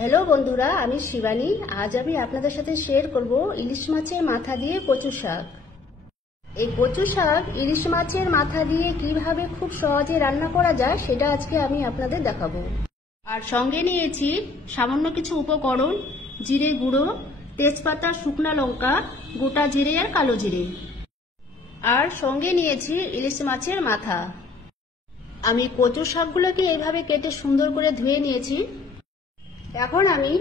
Hello বন্ধুরা, আমি শিবানী। আজ আমি আপনাদের সাথে শেয়ার করব ইলিশ মাছের মাথা দিয়ে কচু শাক। এই কচু শাক ইলিশ মাছের মাথা দিয়ে কিভাবে খুব সহজে রান্না করা যায় সেটা আজকে আমি আপনাদের দেখাবো। আর সঙ্গে নিয়েছি সামান্য কিছু উপকরণ: জিরে গুঁড়ো, তেজপাতা, শুকনো লঙ্কা, গোটা জিরে আর কালো জিরে। আর সঙ্গে নিয়েছি ইলিশ মাছের মাথা। আমি কচু শাকগুলোকে এইভাবে কেটে সুন্দর করে ধুয়ে নিয়েছি। এখন আমি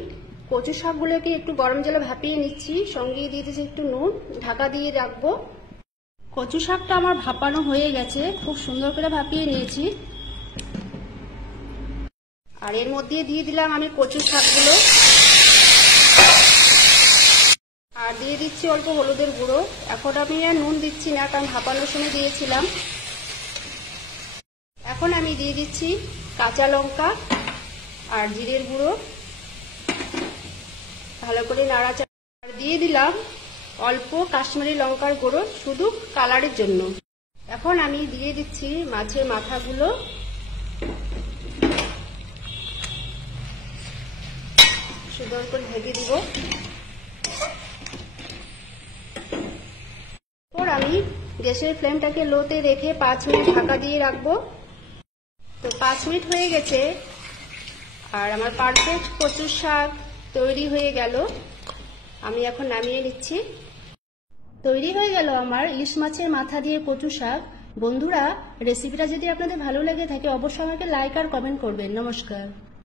কচু শাকগুলোকে একটু গরম জলে ভাপিয়ে নিচ্ছি। সঙ্গে দিয়ে দিচ্ছি একটু নুন, ঢাকা দিয়ে রাখবো। কচু শাকটা আমার ভাপানো হয়ে গেছে, খুব সুন্দর করে ভাপিয়ে নিয়েছি। আর এর মধ্যে দিয়ে দিলাম আমি কচু শাকগুলো, আর দিয়ে দিচ্ছি অল্প হলুদের গুঁড়ো। এখন আমি আর নুন দিচ্ছি না, কারণ ভাপানোর সময় দিয়েছিলাম। এখন আমি দিয়ে দিচ্ছি কাঁচা লঙ্কা আর জিরের গুঁড়ো, ভালো করে নাড়াচাড়া। আর দিয়ে দিলাম অল্প কাশ্মীরি লঙ্কার গুঁড়ো, শুধু কালারের জন্য। এখন আমি দিয়ে দিচ্ছি মাছের মাথাগুলো। সুন্দর করে ঢেকে দিব। এরপর আমি গ্যাসের ফ্লেমটাকে লোতে রেখে 5 মিনিট ঢাকা দিয়ে রাখবো। তো 5 মিনিট হয়ে গেছে, আর আমার পারফেক্ট কচু শাক তৈরি হয়ে গেল। আমি এখন নামিয়ে নিচ্ছি। তৈরি হয়ে গেল আমার ইলিশ মাছের মাথা দিয়ে কচু শাক। বন্ধুরা, রেসিপিটা যদি আপনাদের ভালো লেগে থাকে অবশ্যই আমাকে লাইক আর কমেন্ট করবেন। নমস্কার।